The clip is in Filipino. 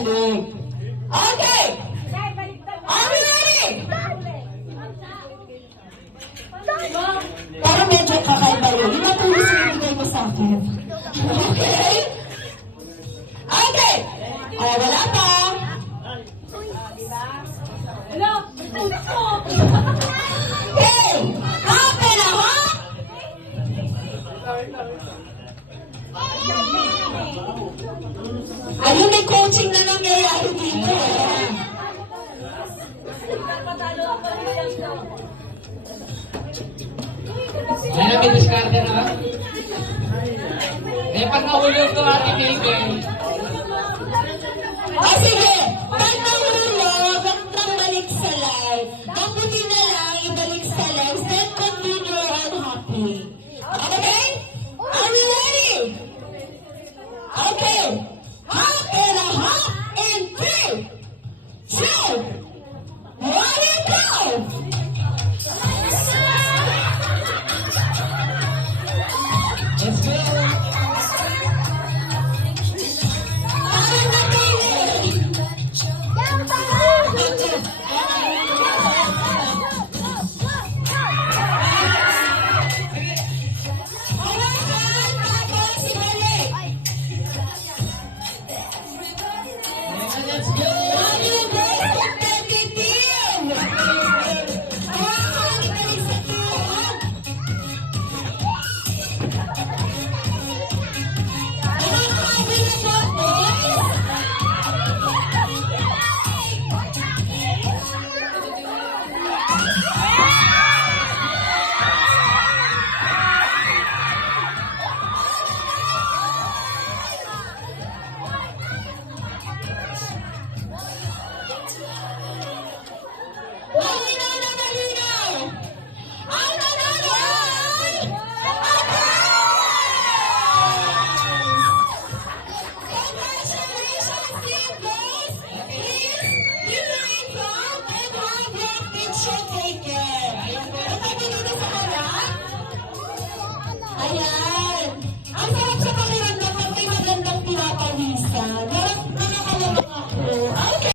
ibalik. Okay! Are we ready? Pero medyo kakaiba yun. Yung matulis yung ibigay mo sa akin. Okay? Okay! Wala pa. Okay! Happy na, ha? Ayun, may coaching na nangyayari dito. Ano, may diskarte na ba? Eh, pag nahulog ko ate Bigay. Sige! Pag nahulog, huwag nang balik sa live. Mabuti na lang ibalik sa live. Then continue on happy. Okay? Are we ready? Okay. Hop and a hop in 3, 2, 1, and go! Let's go! Let's go! Ayan.